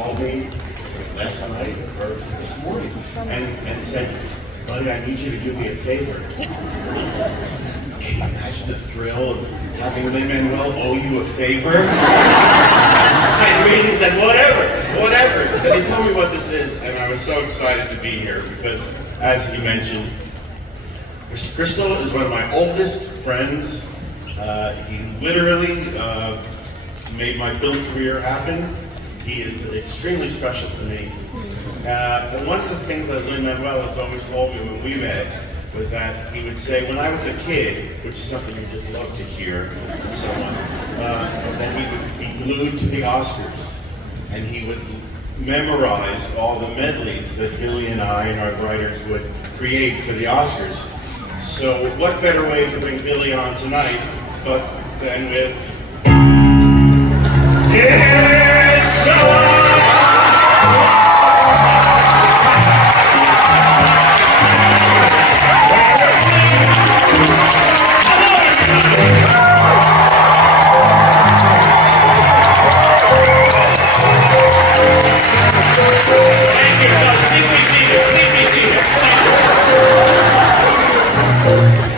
called me last night or this morning and said, buddy, I need you to do me a favor. Can you imagine the thrill of having Lin-Manuel owe you a favor? I immediately said, whatever. And they told me what this is, and I was so excited to be here because, as he mentioned, Crystal is one of my oldest friends. He literally made my film career happen. He is extremely special to me. And one of the things that Lin-Manuel has always told me when we met was that he would say, when I was a kid, which is something you just love to hear from someone, that he would be glued to the Oscars, and he would memorize all the medleys that Billy and I and our writers would create for the Oscars. So what better way to bring Billy on tonight but than with It's So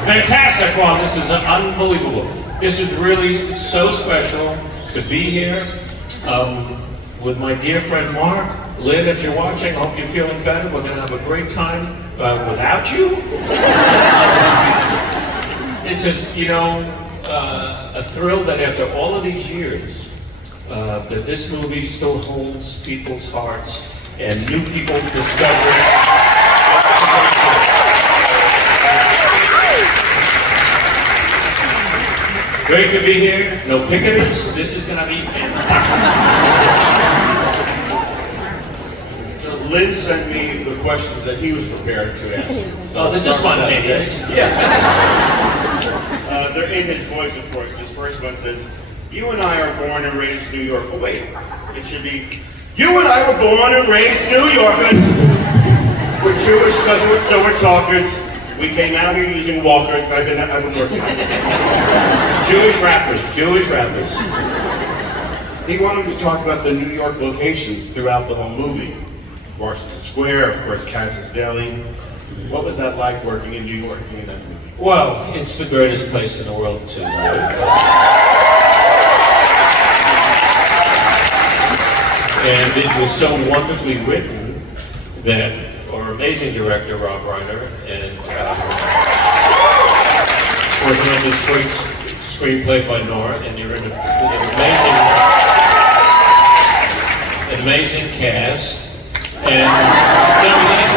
Fantastic. Wow, this is unbelievable. This is really so special to be here with my dear friend Mark. Lynn, if you're watching, I hope you're feeling better. We're going to have a great time without you. It's just, a thrill that after all of these years, that this movie still holds people's hearts and new people discover it. Great to be here. No picketers. This is going to be fantastic. So Lynn sent me the questions that he was prepared to answer. Oh, this is spontaneous. Yeah. They're in his voice, of course. This first one says, you and I are born and raised New York. Oh, wait. It should be, you and I were born and raised New Yorkers. We're Jewish, so we're talkers. We came out here using walkers. I've been working on it. Jewish rappers. He wanted to talk about the New York locations throughout the whole movie. Washington Square, of course, Cass's Deli. What was that like working in New York doing that movie? Well, it's the greatest place in the world to live. And it was so wonderfly written that our amazing director, Rob Reiner, and working on this great screenplay by Nora, and you're in an amazing cast. And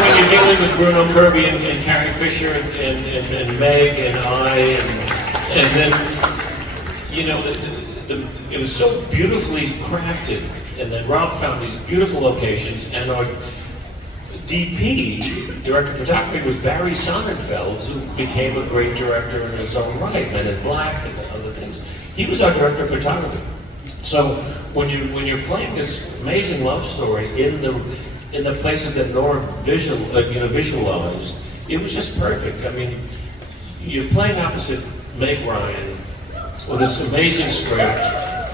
when you're dealing with Bruno Kirby and Carrie Fisher and Meg and I, and then, it was so beautifully crafted. And then Rob found these beautiful locations, and our DP, director of photography, was Barry Sonnenfeld, who became a great director in his own right, Men in Black and other things. He was our director of photography. So when you're playing this amazing love story in the places that Nora visualized, it was just perfect. I mean, you're playing opposite Meg Ryan with this amazing script,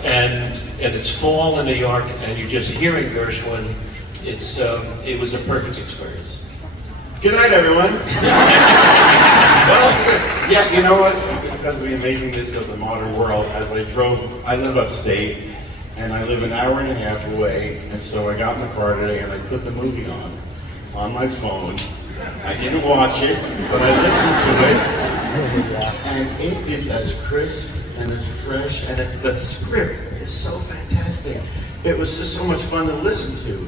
and it's fall in New York, and you're just hearing Gershwin. It was a perfect experience. Good night, everyone. What else is it? Yeah, you know what? Because of the amazingness of the modern world, as I live upstate, and I live an hour and a half away, and so I got in the car today and I put the movie on my phone. I didn't watch it, but I listened to it, and it is as crisp and as fresh, and the script is so fantastic. It was just so much fun to listen to.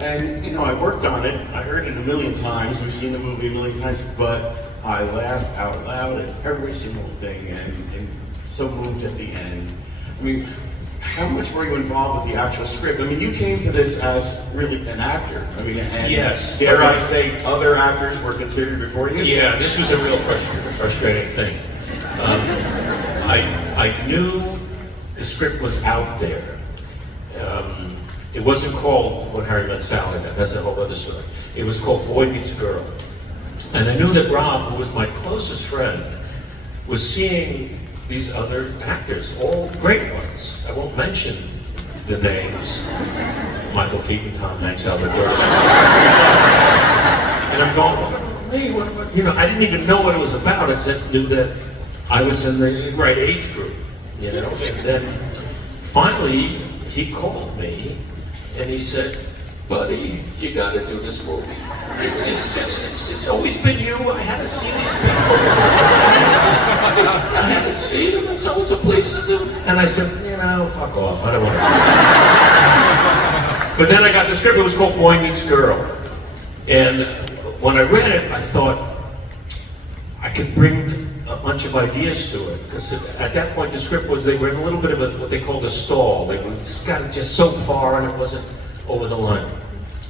And, I worked on it. I heard it a million times. We've seen the movie a million times, but I laughed out loud at every single thing and so moved at the end. I mean, how much were you involved with the actual script? I mean, you came to this as really an actor. I mean, and yes. Dare I say other actors were considered before you? Yeah, this was a real frustrating thing. I knew the script was out there. It wasn't called When Harry Met Sally. That's a whole other story. It was called Boy Meets Girl. And I knew that Rob, who was my closest friend, was seeing these other actors, all great ones. I won't mention the names. Michael Keaton, Tom Hanks, Albert Brooks. And I'm going, hey, what, you know, I didn't even know what it was about, except knew that I was in the right age group, you know? And then finally, he called me and he said, buddy, you gotta do this movie. It's always been you. I had to see these people. I had to see them, and so it's a place to do. And I said, you know, fuck off. I don't want to. But then I got the script. It was called Boy Meets Girl. And when I read it, I thought I could bring a bunch of ideas to it. Because at that point, the script was, they were in a little bit of what they called a stall. They got it just so far, and it wasn't over the line.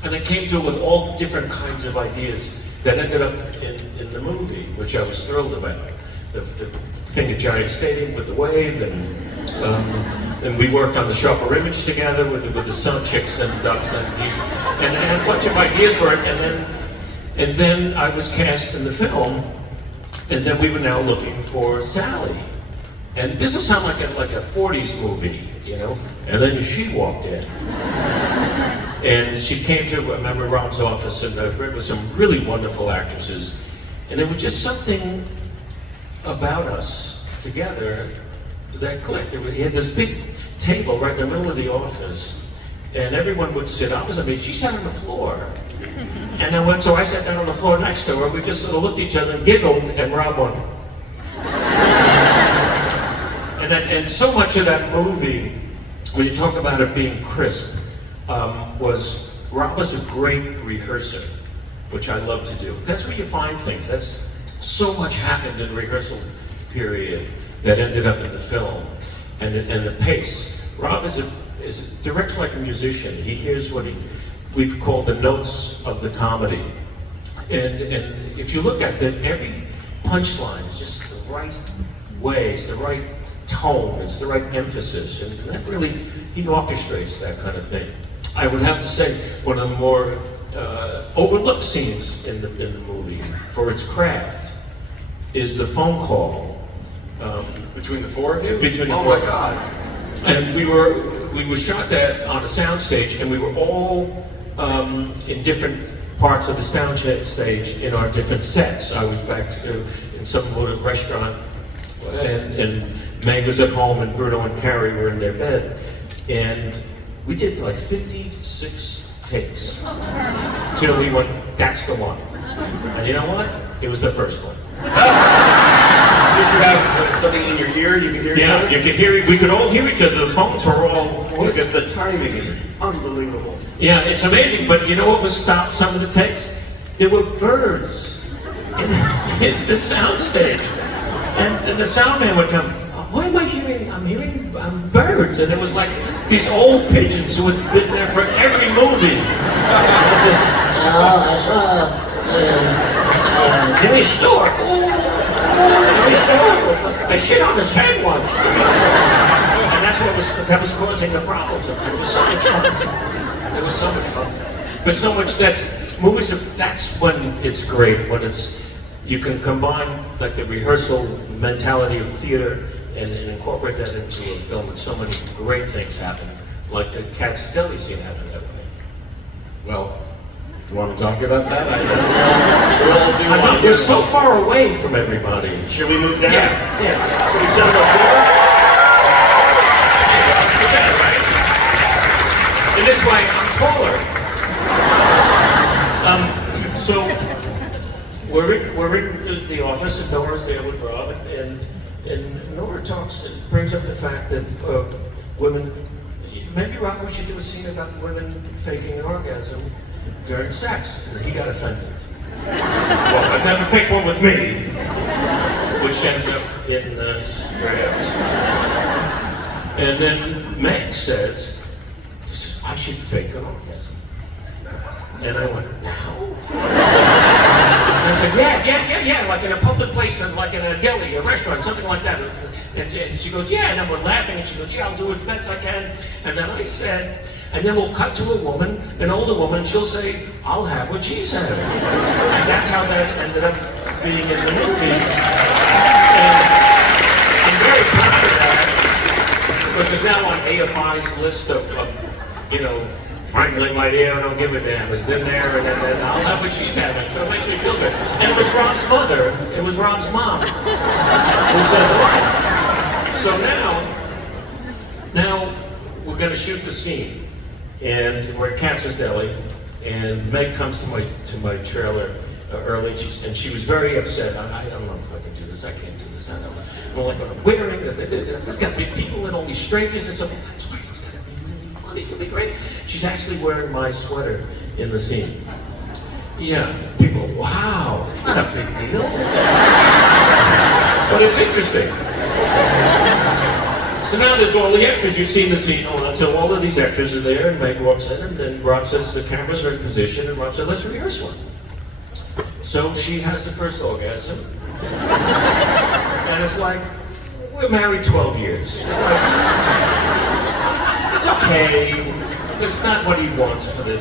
And I came to it with all different kinds of ideas that ended up in the movie, which I was thrilled about. The thing at Giant Stadium with the wave, and we worked on the sharper image together with the sun, chicks and ducks, and I had a bunch of ideas for it, and then I was cast in the film, and then we were now looking for Sally. And this will sound like a 40s movie, you know? And then she walked in. And she came to, I remember, Rob's office, and there were some really wonderful actresses. And there was just something about us together that clicked. He had this big table right in the middle of the office, and everyone would sit. She sat on the floor. And so I sat down on the floor next to her. We just sort of looked at each other and giggled, and Rob won. And so much of that movie, when you talk about it being crisp, Rob was a great rehearser, which I love to do. That's where you find things. That's so much happened in the rehearsal period that ended up in the film, and the pace. Rob directs like a musician. He hears what we've called the notes of the comedy, and if you look at it, every punchline is just the right way, it's the right tone, it's the right emphasis, and that really, he orchestrates that kind of thing. I would have to say one of the more overlooked scenes in the movie for its craft is the phone call. Between the four of you? Between the four of us. Oh my God. And we were shot that on a soundstage, and we were all in different parts of the soundstage in our different sets. I was back in some little restaurant, and Meg was at home, and Bruno and Carrie were in their bed, and we did like 56 takes till we went, that's the one. And you know what? It was the first one. Did you have something in your ear? You could hear each other? Yeah, you could hear. We could all hear each other. The phones were all. Because the timing is unbelievable. Yeah, it's amazing. But you know what was stopped some of the takes? There were birds in the soundstage, and the sound man would come. Why am I hearing? I'm hearing birds, and it was like these old pigeons who had been there for every movie. And just, I saw Jimmy Stewart. Jimmy Stewart. I shit on his head once. And that was causing the problems. It was so much fun. It was so much fun. But so much that's when it's great, when you can combine like the rehearsal mentality of theater and incorporate that into a film, and so many great things happen, like the Cat's Deli scene happened that way. Well, you want to talk about that? I thought we're so far away from everybody. Should we move down? Yeah. Should we sit on the floor? In this way, I'm taller. So we're in the office, and Nora's there with Rob, and Nora brings up the fact that women, maybe Rob, we should do a scene about women faking an orgasm during sex. And he got offended. Well, I'd never fake one with me, which ends up in the script. And then Meg says, I should fake an orgasm. And I went, now? And I said, yeah, like in a public place, like in a deli, a restaurant, something like that. And she goes, yeah, and then we're laughing, and she goes, yeah, I'll do it best I can. And then I said, and then we'll cut to a woman, an older woman, and she'll say, I'll have what she's having. And that's how that ended up being in the movie. And I'm very proud of that. which is now on AFI's list of frankly, my dear, I don't give a damn. It's in there, and then I'll have what she's having. So it makes me feel good. And it was Rob's mother. It was Rob's mom who says, okay. So now we're going to shoot the scene, and we're at Katz's Deli, and Meg comes to my trailer early, and she was very upset. I don't know if I can do this. I can't do this. I don't know. I'm like, I'm wearing it. There's got to be people and only strangers. It's okay. That's right. It's going to be really funny. It'll be great. She's actually wearing my sweater in the scene. Yeah. People, wow. It's not a big deal. But it's interesting. So now there's all the extras. You've seen the scene. So all of these extras are there, and Meg walks in, and then Rob says the cameras are in position, and Rob said, let's rehearse one. So she has the first orgasm. And it's like, we're married 12 years. It's like, it's okay. It's not what he wants for the...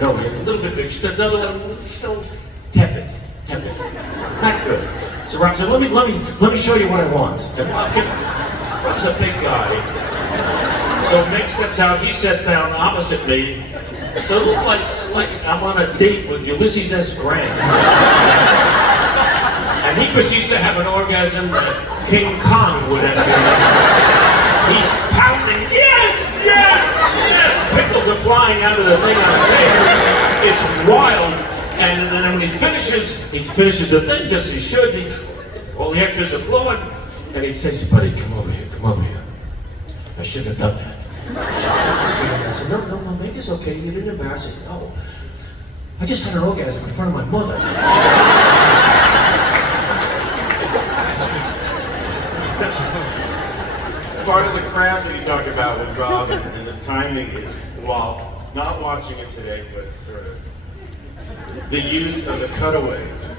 No, a little bit big. Another one, still tepid. Not good. So Rob said, let me show you what I want. And Rob's a big guy. So Meg steps out, he sits down opposite me. So it looked like I'm on a date with Ulysses S. Grant. And he proceeds to have an orgasm that King Kong would have been. He's pounding, yes! Pickles are flying out of the thing on the table. It's wild. And then when he finishes the thing just as he should. All the extras applaud. And he says, buddy, come over here. I shouldn't have done that. I said, no, Meg is okay. You didn't embarrass it. No. I just had an orgasm in front of my mother. Part of the craft that you talk about with Rob and the timing is, while not watching it today, but sort of the use of the cutaways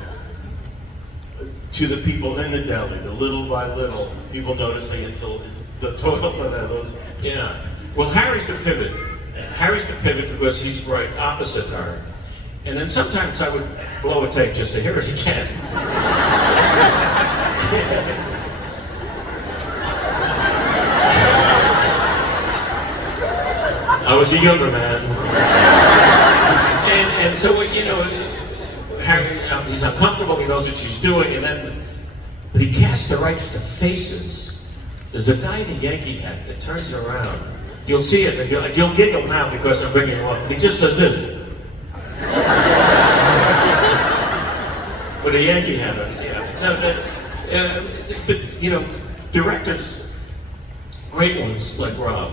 to the people in the deli, the little by little, people noticing until it's the total of those. Yeah. Well, Harry's the pivot. Harry's the pivot because he's right opposite her. And then sometimes I would blow a take just to hear it again. I was a younger man. And so, Harry, he's uncomfortable, he knows what she's doing, but he casts the faces. There's a guy in a Yankee hat that turns around. You'll see it, and you'll giggle now because I'm bringing him up. He just does this. With a Yankee hat on, but directors, great ones like Rob,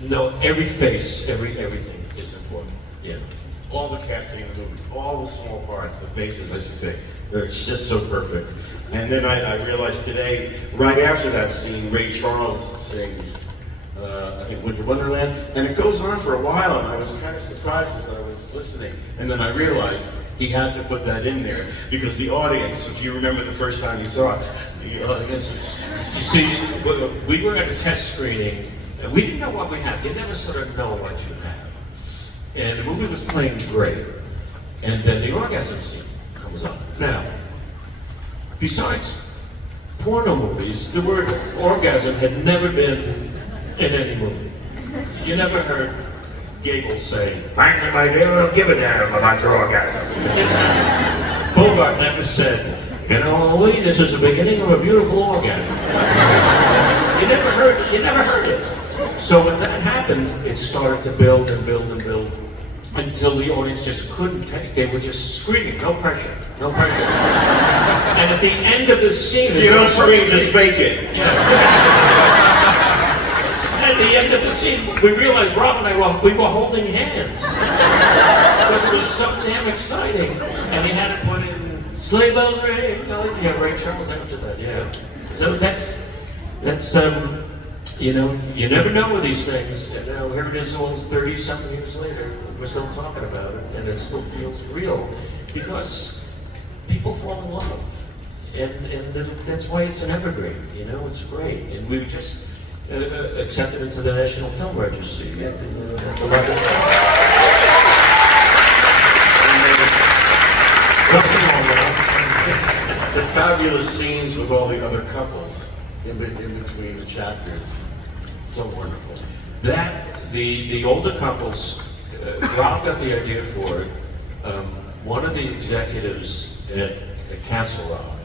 know every face, everything is important. Yeah. All the casting in the movie, all the small parts, the faces, I should say, they're just so perfect. And then I realized today, right after that scene, Ray Charles sings, I think, Winter Wonderland, and it goes on for a while, and I was kind of surprised as I was listening. And then I realized he had to put that in there, because the audience, if you remember the first time you saw it, the audience was... You see, we were at a test screening, and we didn't know what we had. You never sort of know what you have. And the movie was playing great. And then the orgasm scene comes up. Now, besides porno movies, the word orgasm had never been in any movie. You never heard Gable say, frankly, my dear, I don't give a damn about your orgasm. Bogart never said, Louis, this is the beginning of a beautiful orgasm. You never heard it. So when that happened, it started to build and build and build until the audience just couldn't take. They were just screaming, no pressure. And at the end of the scene... If you don't scream, just fake it. Yeah. At the end of the scene, we realized Rob and I we were holding hands. Because it was so damn exciting. And he had to put in Sleigh Bells Ring. Yeah, Ray Charles after that, yeah. So that's you never know with these things. And now here it is almost 30-something years later. We're still talking about it, and it still feels real. Because people fall in love. And that's why it's an evergreen, it's great. And we just accepted into the National Film Registry. The fabulous scenes with all the other couples in between the chapters. So wonderful. That, the older couples, Rob got the idea for it. One of the executives at Castle Rock,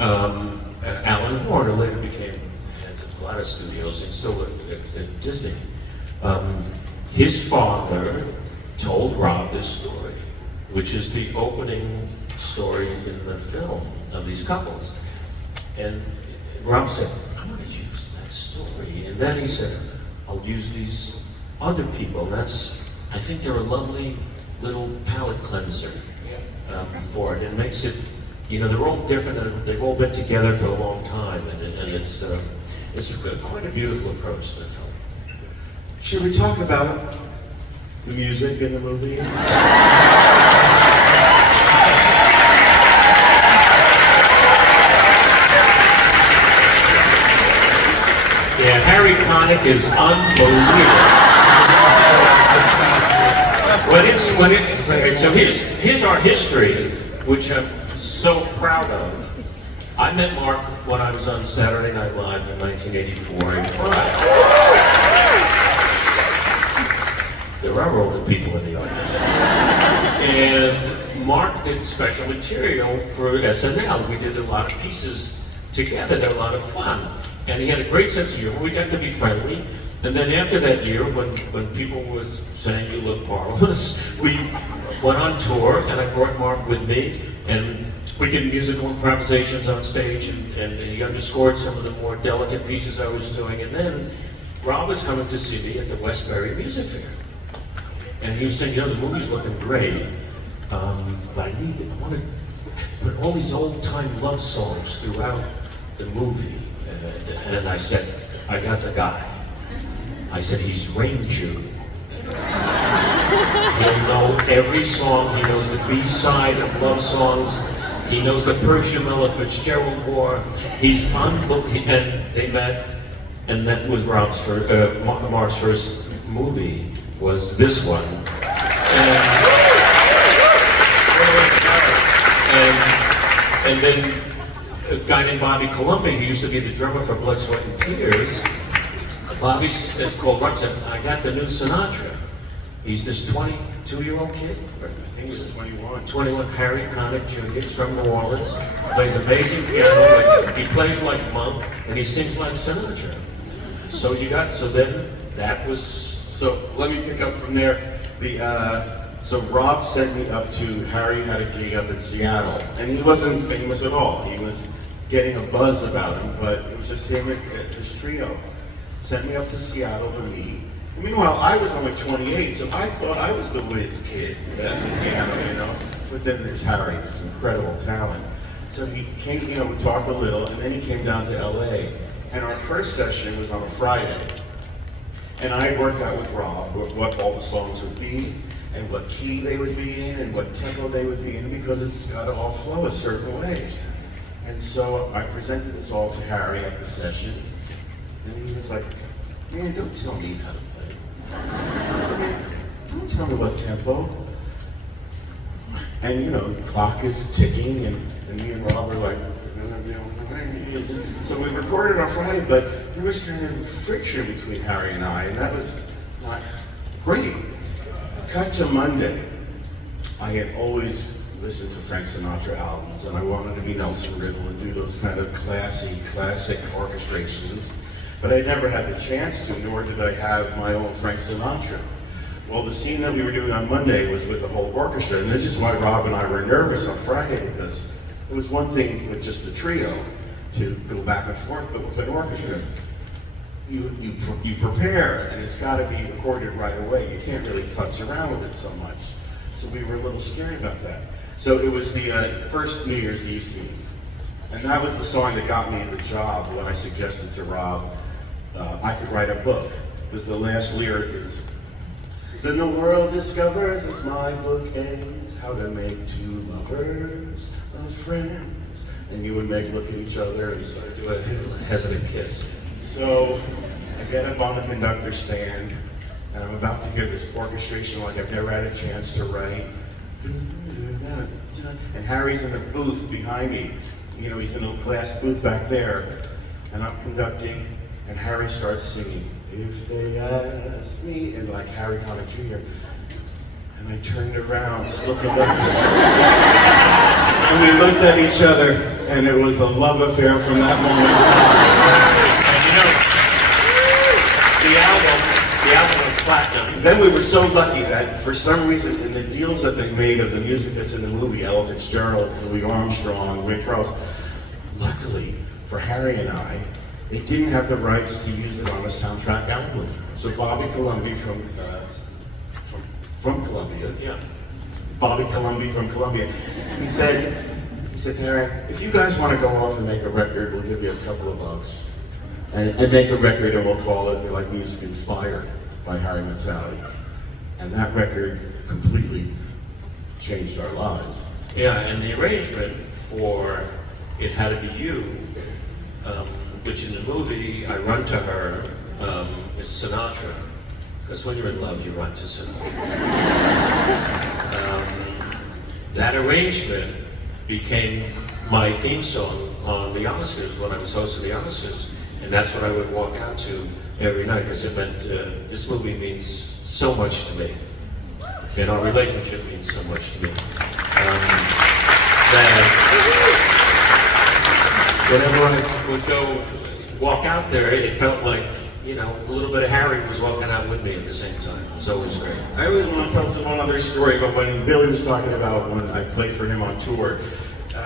Alan Horn, who later became heads of a lot of studios, and still at Disney. His father told Rob this story, which is the opening story in the film of these couples. And Rob said, "I'm going to use that story." And then he said, "I'll use these other people." And I think they're a lovely little palate cleanser for it. It makes it, they're all different. They've all been together for a long time, and it's quite a beautiful approach to the film. Should we talk about the music in the movie? Yeah, Harry Connick is unbelievable. So here's our history, which I'm so proud of. I met Mark when I was on Saturday Night Live in 1984-85. There are older people in the audience. And Mark did special material for SNL. We did a lot of pieces together. They were a lot of fun. And he had a great sense of humor. We got to be friendly. And then after that year, when people were saying you look marvelous, we went on tour, and I brought Mark with me, and we did musical improvisations on stage, and he underscored some of the more delicate pieces I was doing. And then Rob was coming to see me at the Westbury Music Fair. And he was saying, the movie's looking great, but I want to put all these old-time love songs throughout the movie. And I said, I got the guy. I said, he's Ranger. He'll know every song. He knows the B-side of love songs. He knows the perfume Ella Fitzgerald wore. He's unbelievable. And they met, and that was Mark's first movie, was this one. And then a guy named Bobby Colombi, who used to be the drummer for Blood, Sweat, and Tears, Bobby's called Mark, said, I got the new Sinatra. He's this 22-year-old kid. I think he's 21. 21, Harry Connick Jr. He's from New Orleans. Plays amazing piano. He plays like Monk, and he sings like Sinatra. So then that was. So let me pick up from there. So Rob sent me up to, Harry had a gig up in Seattle, and he wasn't famous at all. He was getting a buzz about him, but it was just him and his trio. Sent me up to Seattle to meet. And meanwhile, I was only 28, so I thought I was the whiz kid at the piano, But then there's Harry, this incredible talent. So he came, we talked a little, and then he came down to LA. And our first session was on a Friday. And I worked out with Rob what all the songs would be, and what key they would be in, and what tempo they would be in, because it's got to all flow a certain way. And so I presented this all to Harry at the session, and he was like, man, don't tell me how to play. Man, don't tell me what tempo. And the clock is ticking, and me and Rob were like, so we recorded on Friday, but there was kind of friction between Harry and I, and that was not great. Cut to Monday. I had always listened to Frank Sinatra albums, and I wanted to be Nelson Riddle and do those kind of classic orchestrations, but I never had the chance to, nor did I have my own Frank Sinatra. Well, the scene that we were doing on Monday was with the whole orchestra, and this is why Rob and I were nervous on Friday, because it was one thing with just the trio to go back and forth, but with an orchestra, you prepare, and it's got to be recorded right away. You can't really futz around with it so much. So we were a little scared about that. So it was the first New Year's Eve scene, and that was the song that got me the job when I suggested to Rob I could write a book, because the last lyric is, then the world discovers as my book ends, how to make two lovers of friends. And you and Meg look at each other and start to do a hesitant kiss. So I get up on the conductor's stand, and I'm about to hear this orchestration like I've never had a chance to write. And Harry's in the booth behind me. He's in a glass booth back there. and I'm conducting, and Harry starts singing, "If they ask me," and like Harry Connick Jr. And I turned around, still conducting. And we looked at each other, and it was a love affair from that moment. And the album went platinum. Then we were so lucky that for some reason in the deals that they made of the music that's in the movie, Ella Fitzgerald, Louis Armstrong, Ray Charles, luckily for Harry and I, they didn't have the rights to use it on a soundtrack album. So Bobby Columbia from Columbia, Bobby Columbia from Columbia, he said to Harry, "If you guys want to go off and make a record, we'll give you a couple of bucks. And make a record and we'll call it like Music Inspired by Harry Met Sally." And that record completely changed our lives. Yeah, and the arrangement for It Had to Be You, which in the movie I run to her, is Sinatra. Because when you're in love, you run to Sinatra. That arrangement became my theme song on the Oscars when I was hosting the Oscars. And that's what I would walk out to every night, because it meant this movie means so much to me. And our relationship means so much to me. That whenever I would go walk out there, it felt like, you know, a little bit of Harry was walking out with me at the same time. So it was great. I always want to tell one other story, but when Billy was talking about when I played for him on tour,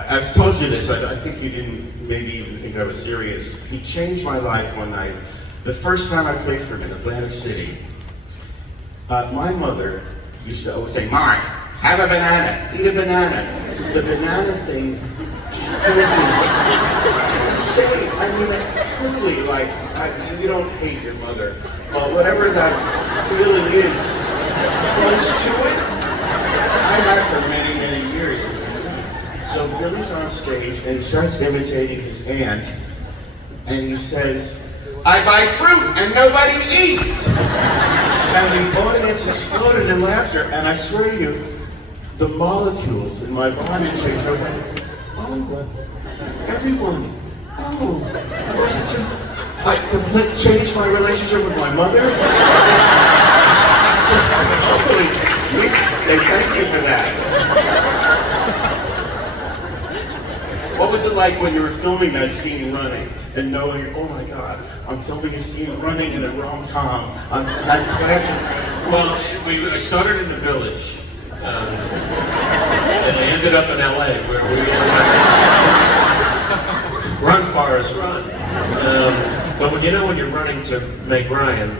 I've told you this, I think you didn't maybe even think I was serious. He changed my life one night. The first time I played for him in Atlantic City, my mother used to always say, "Mark, have a banana, eat a banana." The banana thing kills me. Say, I mean, truly, like, you don't hate your mother, but whatever that feeling is, close to it, I had for many, many years. So Billy's on stage and he starts imitating his aunt, and he says, "I buy fruit and nobody eats." And the audience exploded in laughter, and I swear to you, the molecules in my body changed. I was like, "Oh, everyone, oh, I wasn't so, I completely changed my relationship with my mother." So always, we say thank you for that. What was it like when you were filming that scene running and knowing, oh my God, I'm filming a scene running in a rom-com, that classic? Well, I started in the Village, and I ended up in LA, where we run, Forrest, run. But when you're running to Meg Ryan,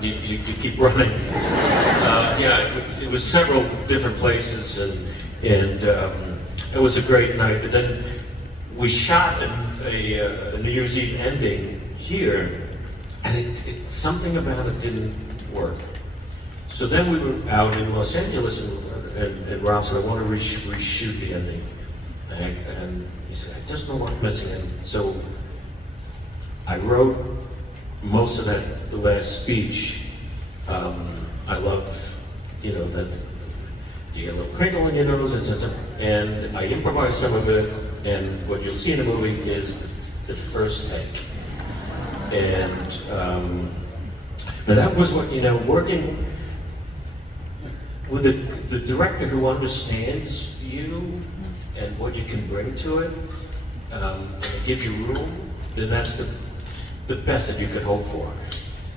you keep running. It was several different places, and it was a great night. But then we shot a New Year's Eve ending here, and something about it didn't work. So then we were out in Los Angeles, and Rob said, "I want to reshoot the ending." And he said, "I just know what's missing." And so I wrote most of that, the last speech. I love, that you get a little crinkle in your nose, etc. And I improvised some of it, and what you'll see in the movie is the first take. And but that was what, working with the director who understands you and what you can bring to it, and give you room, then that's the best that you could hope for.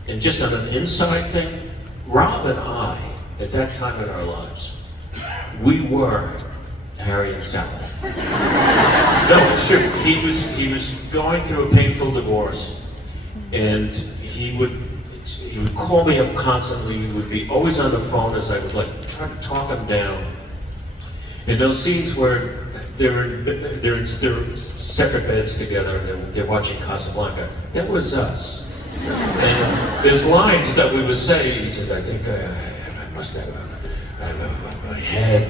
And just on an inside thing, Rob and I, at that time in our lives, we were Harry and Sally. No, it's true. He was going through a painful divorce, and he would call me up constantly. He would be always on the phone as I would try to talk him down. And those scenes where they're in separate beds together and they're watching Casablanca, that was us. And there's lines that we would say. He says, "I think I must have my head.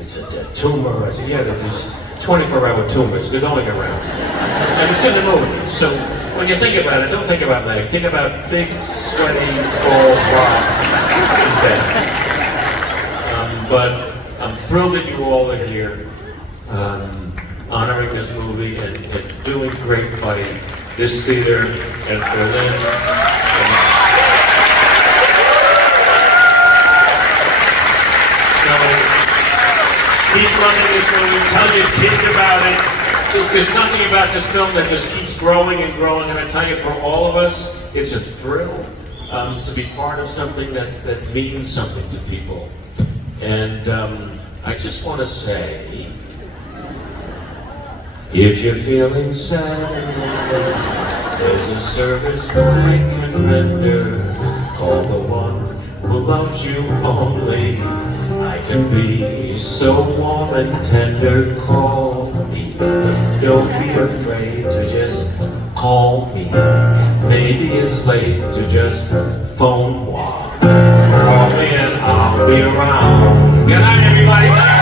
It's a tumor." I said, "Yeah, there's these 24-hour tumors. They're going around." And it's in the movie. So when you think about it, don't think about Meg. Think about big, sweaty, bald Rob in bed. But I'm thrilled that you all are here. honoring this movie and doing great by this theater and for Lynn. So keep running this movie, tell your kids about it. There's something about this film that just keeps growing and growing, and I tell you, for all of us, it's a thrill to be part of something that means something to people. And I just want to say, if you're feeling sad and lonely, there's a service I can render. Call the one who loves you only. I can be so warm and tender. Call me. Don't be afraid to just call me. Maybe it's late to just phone walk. Call me and I'll be around. Good night, everybody.